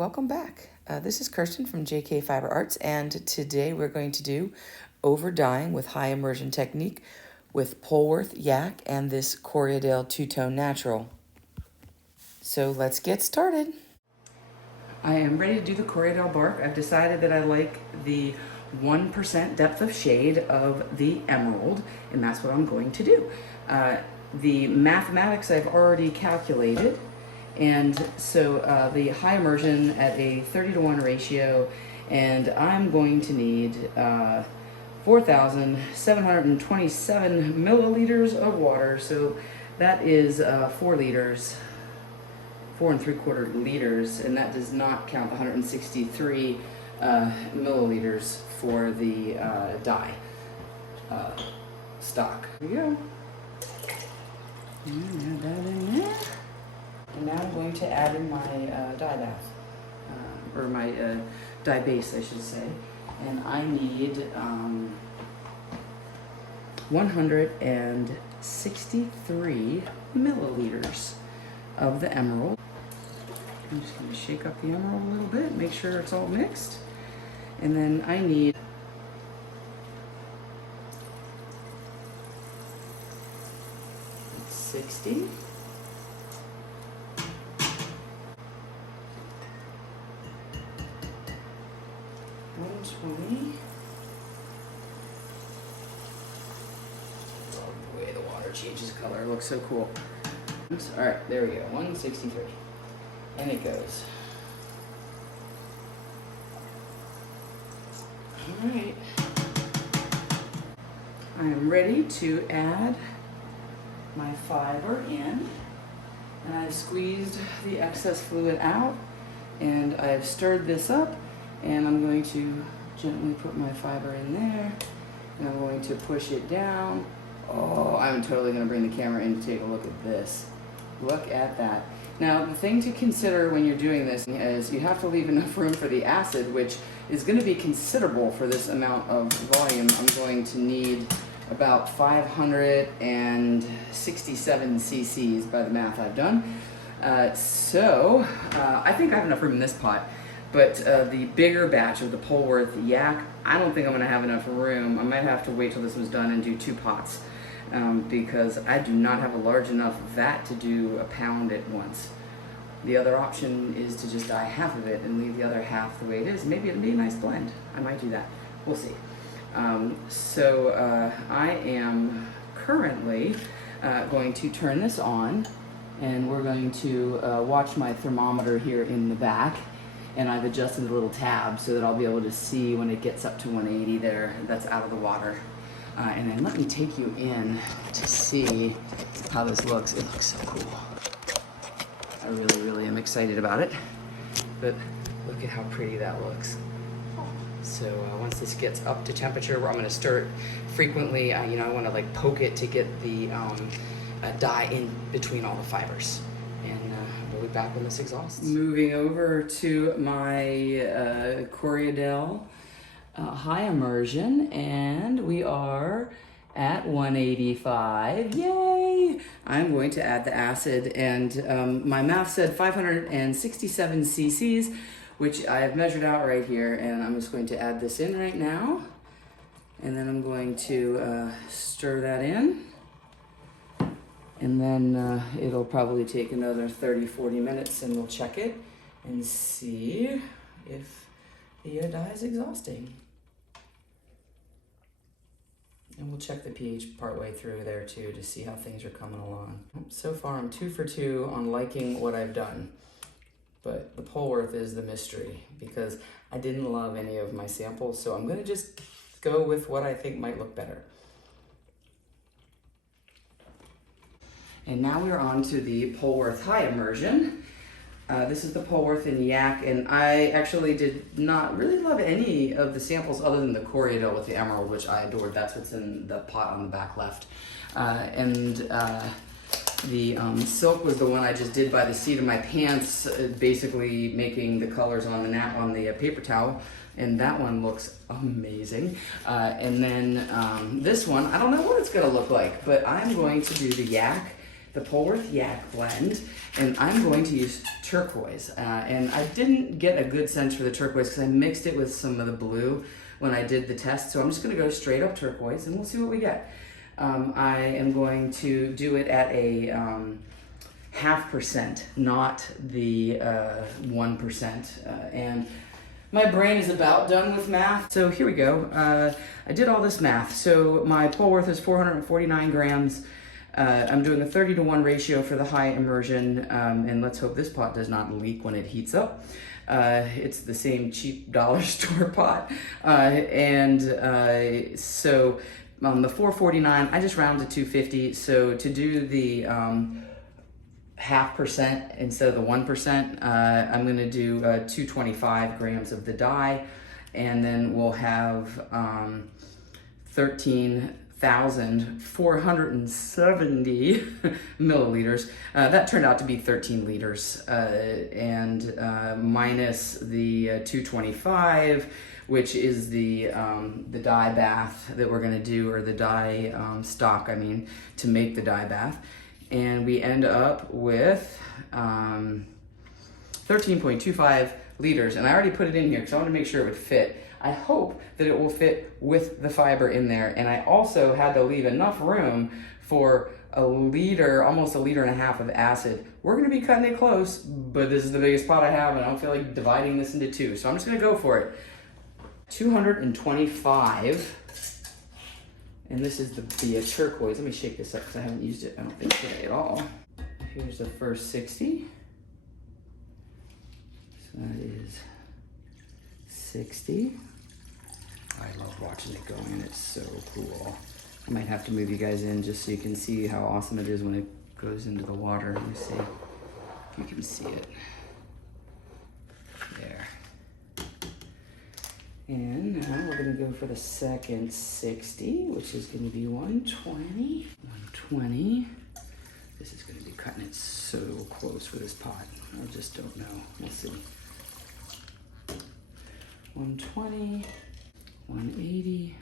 welcome back. This is Kirsten from JK Fiber Arts, and today we're going to do Overdyeing with high immersion technique with Polwarth Yak and this Corriedale two-tone natural. So let's get started. I am ready to do the Corriedale bark. I've decided that I like the 1% depth of shade of the emerald, and that's what I'm going to do. The mathematics I've already calculated, and so the high immersion at a 30-to-1 ratio, and I'm going to need 4,727 milliliters of water. So that is 4 liters, 4 3/4 liters, and that does not count the 163 milliliters for the dye stock. Here we go. And add that in there. And now I'm going to add in my dye bath, or my dye base, I should say. And I need 163 milliliters of the emerald. I'm just going to shake up the emerald a little bit, make sure it's all mixed. And then I need 60. Oh, the way the water changes color, it looks so cool. Oops. All right, there we go, 163. And it goes. All right. I am ready to add my fiber in, and I've squeezed the excess fluid out, and I've stirred this up, and I'm going to gently put my fiber in there, and I'm going to push it down. Oh, I'm totally going to bring the camera in to take a look at this. Look at that. Now, the thing to consider when you're doing this is you have to leave enough room for the acid, which is going to be considerable for this amount of volume. I'm going to need about 567 cc's by the math I've done. I think I have enough room in this pot, but the bigger batch of the Polwarth Yak, I don't think I'm going to have enough room. I might have to wait till this was done and do 2 pots. Because I do not have a large enough vat to do a pound at once. The other option is to just dye half of it and leave the other half the way it is. Maybe it'll be a nice blend. I might do that. We'll see. I am currently going to turn this on, and we're going to watch my thermometer here in the back, and I've adjusted the little tab so that I'll be able to see when it gets up to 180 there, that's out of the water. And then let me take you in to see how this looks. It looks so cool. I really am excited about it. But look at how pretty that looks. So once this gets up to temperature, I'm going to stir it frequently. I want to like poke it to get the dye in between all the fibers. And we'll be back when this exhausts. Moving over to my Corriedale high immersion, and we are at 185. Yay! I'm going to add the acid, and my math said 567 cc's, which I have measured out right here, and I'm just going to add this in right now, and then I'm going to stir that in, and then it'll probably take another 30-40 minutes, and we'll check it and see if the dye is exhausting. And we'll check the pH partway through there too to see how things are coming along. So far I'm 2 for 2 on liking what I've done. But the Polwarth is the mystery because I didn't love any of my samples, so I'm gonna just go with what I think might look better. And now we're on to the Polwarth High Immersion. This is the Polwarth and Yak, and I actually did not really love any of the samples other than the Corriedale with the emerald, which I adored. That's what's in the pot on the back left. The silk was the one I just did by the seat of my pants, basically making the colors on the paper towel, and that one looks amazing. And then this one, I don't know what it's gonna look like, but I'm going to do the Yak the Polwarth Yak blend, and I'm going to use turquoise. And I didn't get a good sense for the turquoise because I mixed it with some of the blue when I did the test. So I'm just gonna go straight up turquoise and we'll see what we get. I am going to do it at a 0.5%, not the 1%. And my brain is about done with math. So here we go. I did all this math. So my Polwarth is 449 grams. I'm doing a 30-to-1 ratio for the high immersion, and let's hope this pot does not leak when it heats up. It's the same cheap dollar store pot. So on the 449, I just round to 250. So to do the 0.5% instead of the 1%, I'm gonna do 225 grams of the dye, and then we'll have 13,470 milliliters. That turned out to be 13 liters, and minus the 225, which is the dye bath that we're gonna do, or the dye stock, I mean, to make the dye bath. And we end up with 13.25 liters. And I already put it in here because I want to make sure it would fit. I hope that it will fit with the fiber in there. And I also had to leave enough room for a liter, almost 1.5 liters of acid. We're going to be cutting it close, but this is the biggest pot I have, and I don't feel like dividing this into two. So I'm just going to go for it. 225. And this is the turquoise. Let me shake this up because I haven't used it, I don't think, today at all. Here's the first 60. So that is 60. I love watching it go in. It's so cool. I might have to move you guys in just so you can see how awesome it is when it goes into the water. Let me see if you can see it. There. And now we're gonna go for the second 60, which is gonna be 120. 120. This is gonna be cutting it so close with this pot. I just don't know. We'll see. 120, 180.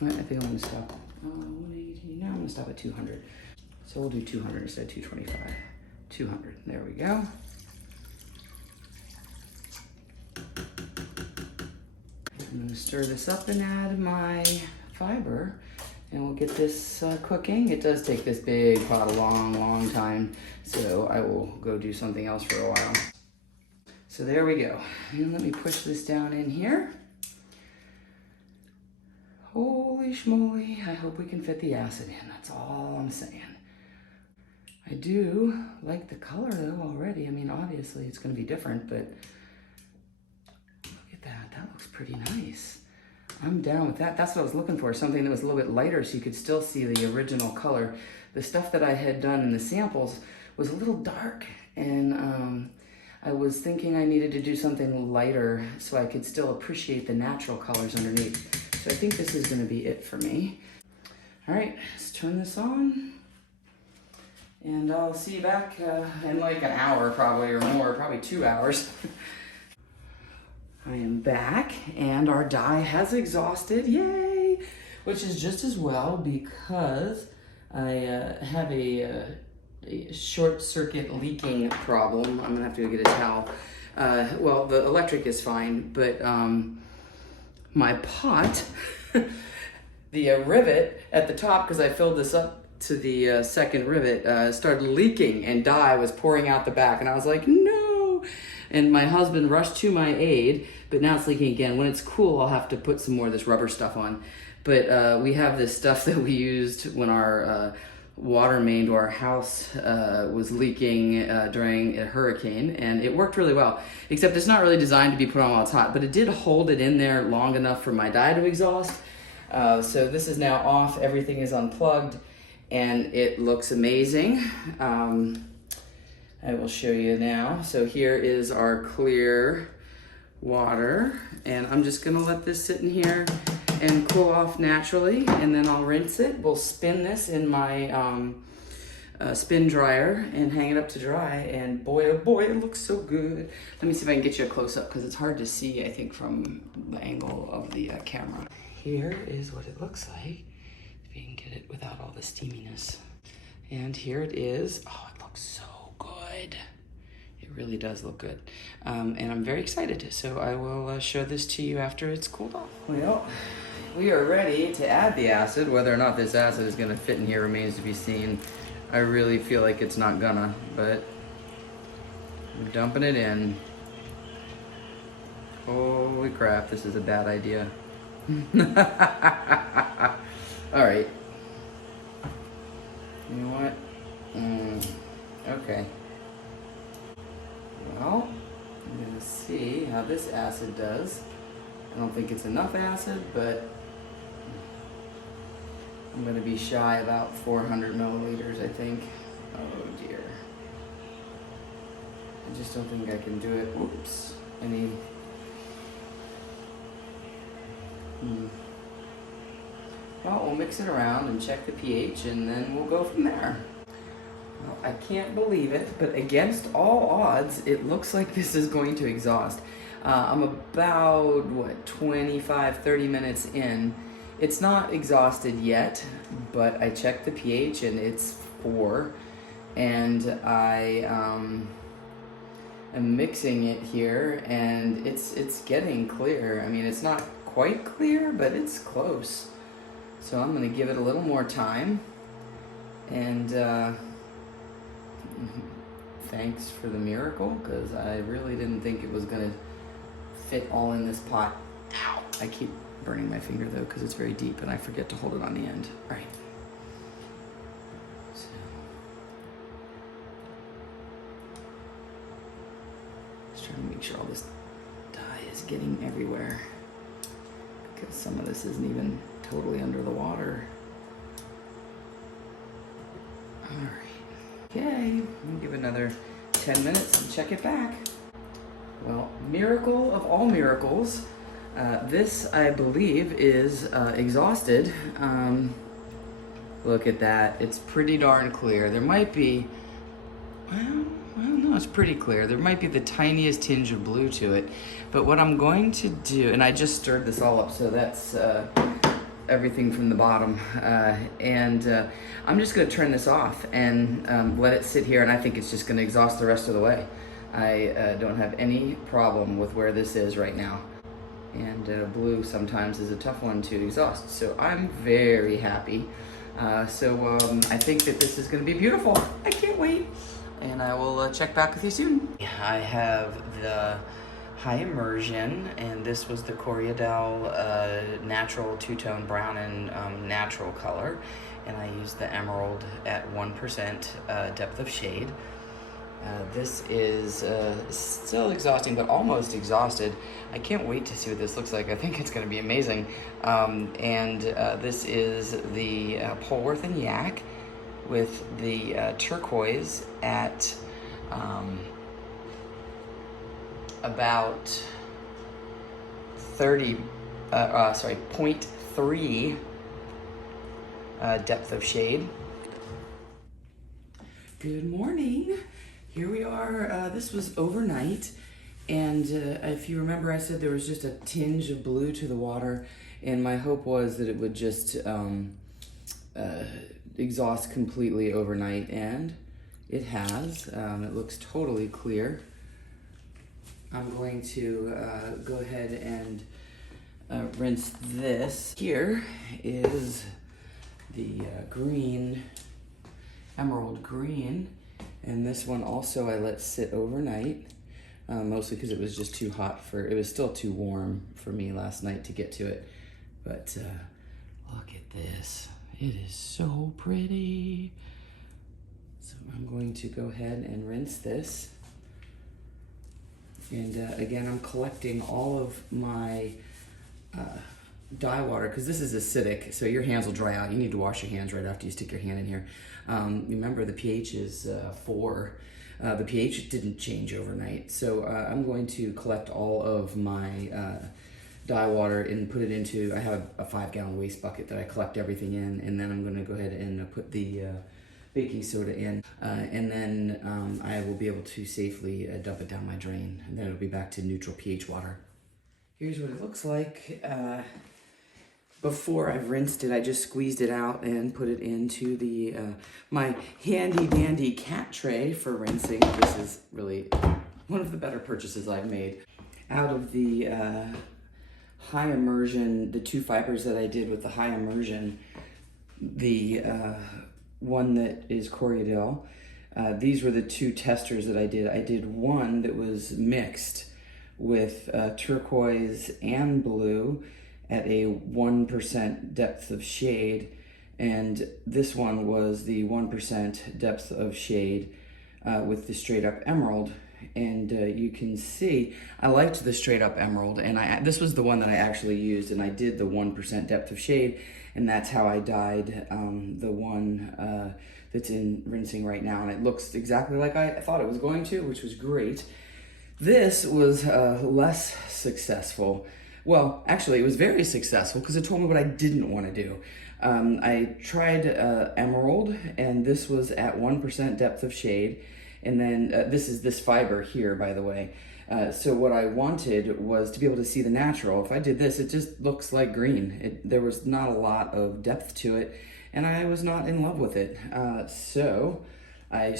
I think I'm gonna stop. 180. Now I'm gonna stop at 200. So we'll do 200 instead of 225. 200, there we go. I'm gonna stir this up and add my fiber, and we'll get this cooking. It does take this big pot a long time, so I will go do something else for a while. So there we go. And let me push this down in here. Holy schmoly, I hope we can fit the acid in, that's all I'm saying. I do like the color though already. I mean, obviously it's gonna be different, but look at that, that looks pretty nice. I'm down with that. That's what I was looking for, something that was a little bit lighter so you could still see the original color. The stuff that I had done in the samples was a little dark, and I was thinking I needed to do something lighter so I could still appreciate the natural colors underneath. So I think this is gonna be it for me. All right, let's turn this on. And I'll see you back in like an hour probably, or more, probably 2 hours. I am back and our dye has exhausted, yay! Which is just as well because I have a short circuit leaking problem. I'm gonna have to go get a towel. Well, the electric is fine, but my pot, the rivet at the top, because I filled this up to the second rivet, started leaking and dye was pouring out the back, and I was like, no! And my husband rushed to my aid, but now it's leaking again. When it's cool, I'll have to put some more of this rubber stuff on. But we have this stuff that we used when our water main to our house was leaking during a hurricane, and it worked really well, except it's not really designed to be put on while it's hot, but it did hold it in there long enough for my dye to exhaust. So this is now off, everything is unplugged, and it looks amazing. I will show you now. So here is our clear water, and I'm just gonna let this sit in here and cool off naturally, and then I'll rinse it. We'll spin this in my spin dryer and hang it up to dry, and boy oh boy, it looks so good. Let me see if I can get you a close-up because it's hard to see, I think, from the angle of the camera. Here is what it looks like, if you can get it without all the steaminess. And here it is. Oh, it looks so good. It really does look good. And I'm very excited, so I will show this to you after it's cooled off. Well, we are ready to add the acid. Whether or not this acid is gonna fit in here remains to be seen. I really feel like it's not gonna, but I'm dumping it in. Holy crap, this is a bad idea. All right. You know what? Okay. Well, I'm gonna see how this acid does. I don't think it's enough acid, but I'm gonna be shy about 400 milliliters, I think. Oh dear. I just don't think I can do it. Oops. Well, we'll mix it around and check the pH, and then we'll go from there. Well, I can't believe it, but against all odds, it looks like this is going to exhaust. I'm about, what, 25, 30 minutes in. It's not exhausted yet, but I checked the pH and it's 4. And I am mixing it here, and it's getting clear. I mean, it's not quite clear, but it's close. So I'm gonna give it a little more time. And thanks for the miracle, because I really didn't think it was gonna fit all in this pot. Ow! I keep burning my finger though, because it's very deep and I forget to hold it on the end. All right. So, just trying to make sure all this dye is getting everywhere, because some of this isn't even totally under the water. All right. Okay, we'll give it another 10 minutes and check it back. Well, miracle of all miracles. This, I believe, is exhausted. Look at that. It's pretty darn clear. There might be, well, no, it's pretty clear. There might be the tiniest tinge of blue to it. But what I'm going to do, and I just stirred this all up, so that's everything from the bottom. I'm just going to turn this off and let it sit here, and I think it's just going to exhaust the rest of the way. I don't have any problem with where this is right now. And blue sometimes is a tough one to exhaust. So I'm very happy. I think that this is going to be beautiful. I can't wait. And I will check back with you soon. I have the high immersion, and this was the Corriedale natural two-tone brown and natural color. And I used the emerald at 1% depth of shade. This is still exhausting, but almost exhausted. I can't wait to see what this looks like. I think it's going to be amazing. This is the Polwarth and Yak with the turquoise at about 0.3 depth of shade. Good morning. Here we are. This was overnight, and if you remember, I said there was just a tinge of blue to the water, and my hope was that it would just exhaust completely overnight, and it has. It looks totally clear. I'm going to go ahead and rinse this. Here is the green, emerald green. And this one also I let sit overnight, mostly because it was just too hot it was still too warm for me last night to get to it. But look at this. It is so pretty. So I'm going to go ahead and rinse this. And again, I'm collecting all of my dye water, because this is acidic, so your hands will dry out. You need to wash your hands right after you stick your hand in here. Remember, the pH is 4. The pH didn't change overnight, so I'm going to collect all of my dye water and put it into, I have a 5-gallon waste bucket that I collect everything in, and then I'm going to go ahead and put the baking soda in, and then I will be able to safely dump it down my drain, and then it'll be back to neutral pH water. Here's what it looks like. Before I've rinsed it, I just squeezed it out and put it into the my handy dandy cat tray for rinsing. This is really one of the better purchases I've made. Out of the high immersion, the 2 fibers that I did with the high immersion, the one that is Corriedale, these were the 2 testers that I did. I did one that was mixed with turquoise and blue at a 1% depth of shade, and this one was the 1% depth of shade with the straight up emerald. And you can see I liked the straight up emerald, and this was the one that I actually used, and I did the 1% depth of shade, and that's how I dyed the one that's in rinsing right now, and it looks exactly like I thought it was going to, which was great. This was less successful. Well, actually, it was very successful because it told me what I didn't want to do. I tried emerald, and this was at 1% depth of shade. And then this is this fiber here, by the way. So what I wanted was to be able to see the natural. If I did this, it just looks like green. There was not a lot of depth to it, and I was not in love with it. So I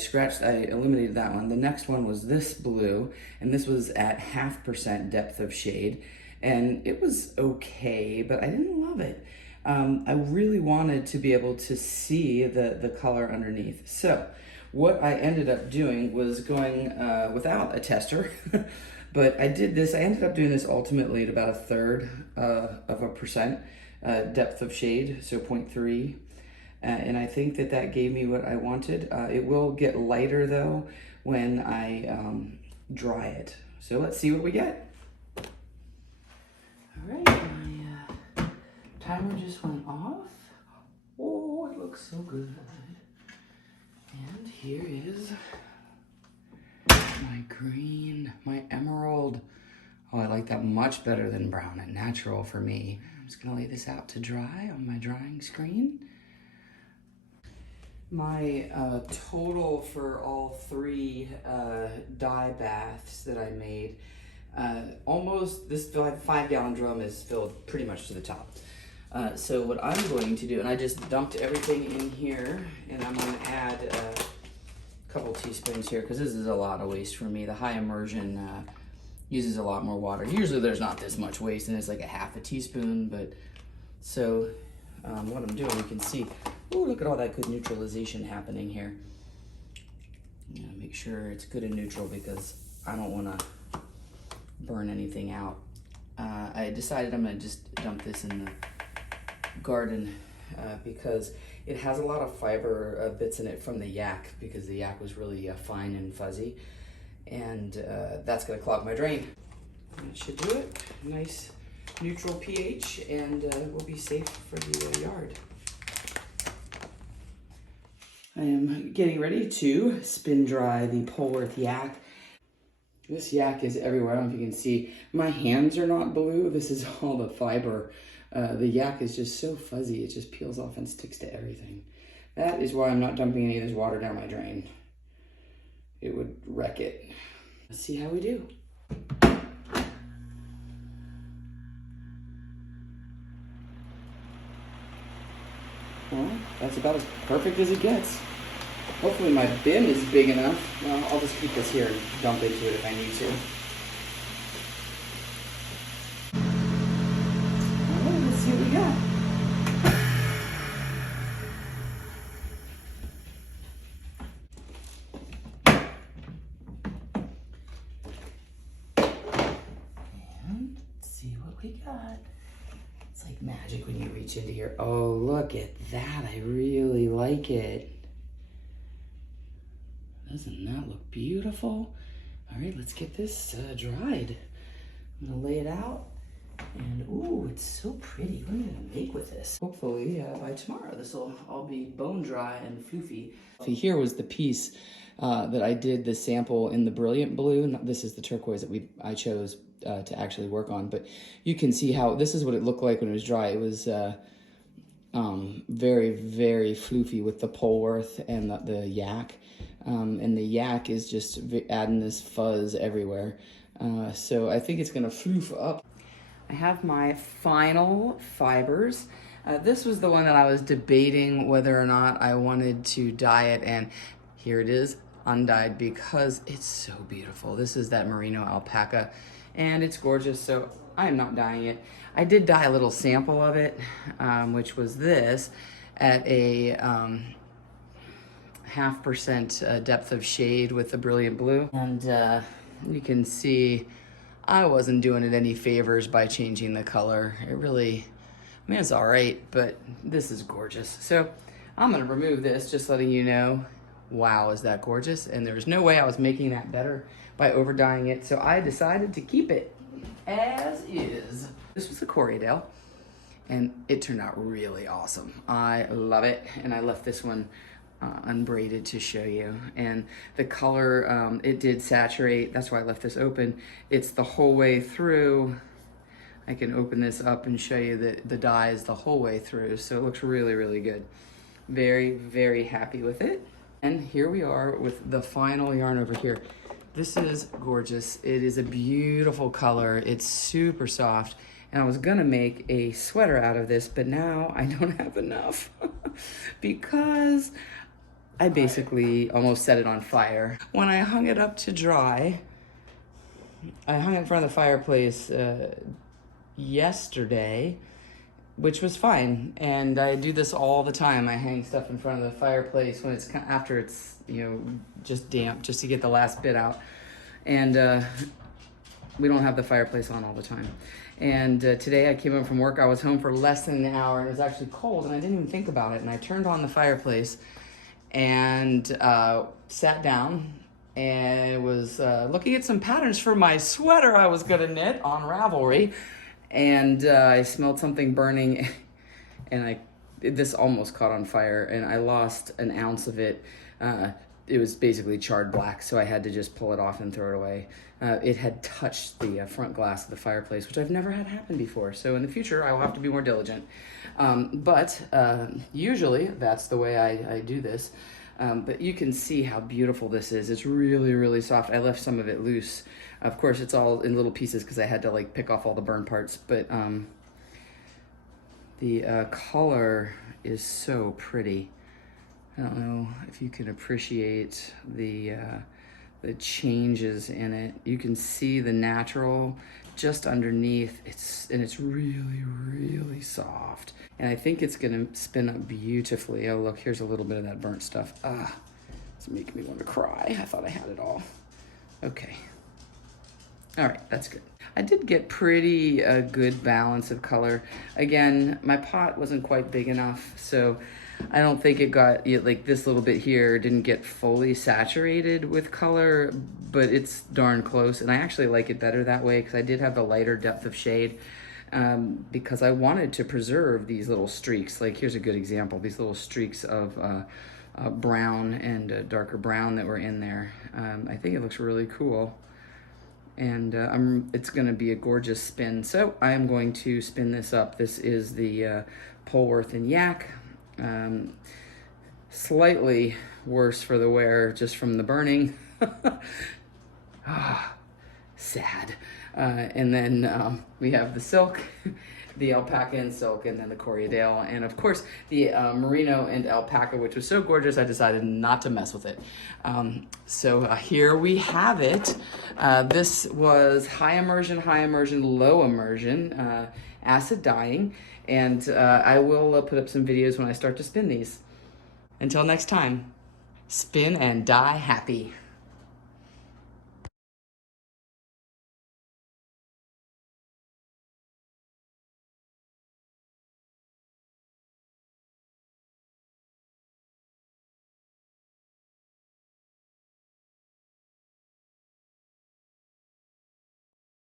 eliminated that one. The next one was this blue, and this was at 0.5% depth of shade. And it was okay, but I didn't love it. I really wanted to be able to see the color underneath. So what I ended up doing was going without a tester, but I did this. I ended up doing this ultimately at about 1/3 of a percent depth of shade, so 0.3. And I think that gave me what I wanted. It will get lighter though when I dry it. So let's see what we get. All right, my timer just went off. Oh, it looks so good. And here is my green, my emerald. Oh, I like that much better than brown and natural for me. I'm just gonna lay this out to dry on my drying screen. My total for all 3 dye baths that I made, this 5-gallon drum is filled pretty much to the top. So what I'm going to do, and I just dumped everything in here, and I'm going to add a couple teaspoons here because this is a lot of waste for me. The high immersion uses a lot more water. Usually there's not this much waste, and it's like a 1/2 teaspoon. But so what I'm doing, you can see, oh, look at all that good neutralization happening here. I'm going to make sure it's good and neutral because I don't want to burn anything out. I decided I'm going to just dump this in the garden because it has a lot of fiber bits in it from the yak, because the yak was really fine and fuzzy, and that's going to clog my drain. That should do it. Nice neutral pH, and we'll be safe for the yard. I am getting ready to spin dry the Polwarth yak. This yak is everywhere. I don't know if you can see. My hands are not blue. This is all the fiber. The yak is just so fuzzy. It just peels off and sticks to everything. That is why I'm not dumping any of this water down my drain. It would wreck it. Let's see how we do. Well, that's about as perfect as it gets. Hopefully my bin is big enough. Well, I'll just keep this here and dump into it if I need to. All right, let's see what we got. And let's see what we got. It's like magic when you reach into here. Oh, look at that. I really like it. Doesn't that look beautiful? All right, let's get this dried. I'm gonna lay it out, and ooh, it's so pretty. What am I gonna make with this? Hopefully by tomorrow, this will all be bone dry and floofy. Here was the piece that I did the sample in the brilliant blue. This is the turquoise that I chose to actually work on, but you can see how this is what it looked like when it was dry. It was very, very floofy with the Polwarth and the yak. And the yak is just adding this fuzz everywhere. So I think it's gonna floof up. I have my final fibers. This was the one that I was debating whether or not I wanted to dye it, and here it is, undyed, because it's so beautiful. This is that merino alpaca, and it's gorgeous, so I am not dyeing it. I did dye a little sample of it, which was this, at a 0.5% depth of shade with the brilliant blue. And you can see I wasn't doing it any favors by changing the color. It really, I mean, it's all right, but this is gorgeous. So I'm gonna remove this, just letting you know, wow, is that gorgeous? And there's no way I was making that better by overdying it, so I decided to keep it as is. This was a Corriedale, and it turned out really awesome. I love it, and I left this one unbraided to show you. And the color, it did saturate, that's why I left this open. It's the whole way through. I can open this up and show you that the dye is the whole way through, so it looks really, really good. Very, very happy with it. And here we are with the final yarn over here. This is gorgeous. It is a beautiful color. It's super soft. And I was gonna make a sweater out of this, but now I don't have enough because I basically almost set it on fire. When I hung it up to dry, I hung it in front of the fireplace yesterday, which was fine. And I do this all the time. I hang stuff in front of the fireplace when it's after it's, you know, just damp, just to get the last bit out. And we don't have the fireplace on all the time. And today I came home from work. I was home for less than an hour, and it was actually cold, and I didn't even think about it. And I turned on the fireplace and sat down and was looking at some patterns for my sweater I was gonna knit on Ravelry. And I smelled something burning, and this almost caught on fire, and I lost an ounce of it. It was basically charred black, so I had to just pull it off and throw it away. It had touched the front glass of the fireplace, which I've never had happen before. So in the future, I will have to be more diligent. But usually, that's the way I do this. But you can see how beautiful this is. It's really, really soft. I left some of it loose. Of course, it's all in little pieces because I had to like pick off all the burn parts. But the color is so pretty. I don't know if you can appreciate the changes in it. You can see the natural just underneath. It's really, really soft. And I think it's gonna spin up beautifully. Oh, look, here's a little bit of that burnt stuff. It's making me want to cry. I thought I had it all. Okay. All right, that's good. I did get pretty good balance of color. Again, my pot wasn't quite big enough, so I don't think it got, like this little bit here didn't get fully saturated with color, but it's darn close. And I actually like it better that way because I did have the lighter depth of shade because I wanted to preserve these little streaks. Like here's a good example, these little streaks of brown and darker brown that were in there. I think it looks really cool. And it's gonna be a gorgeous spin. So I am going to spin this up. This is the Polwarth and Yak. Slightly worse for the wear just from the burning. Sad. And then we have the silk, the alpaca and silk, and then the Corriedale, and of course the merino and alpaca, which was so gorgeous I decided not to mess with it. So here we have it. This was high immersion, low immersion, acid dyeing, and I will put up some videos when I start to spin these. Until next time, spin and dye happy.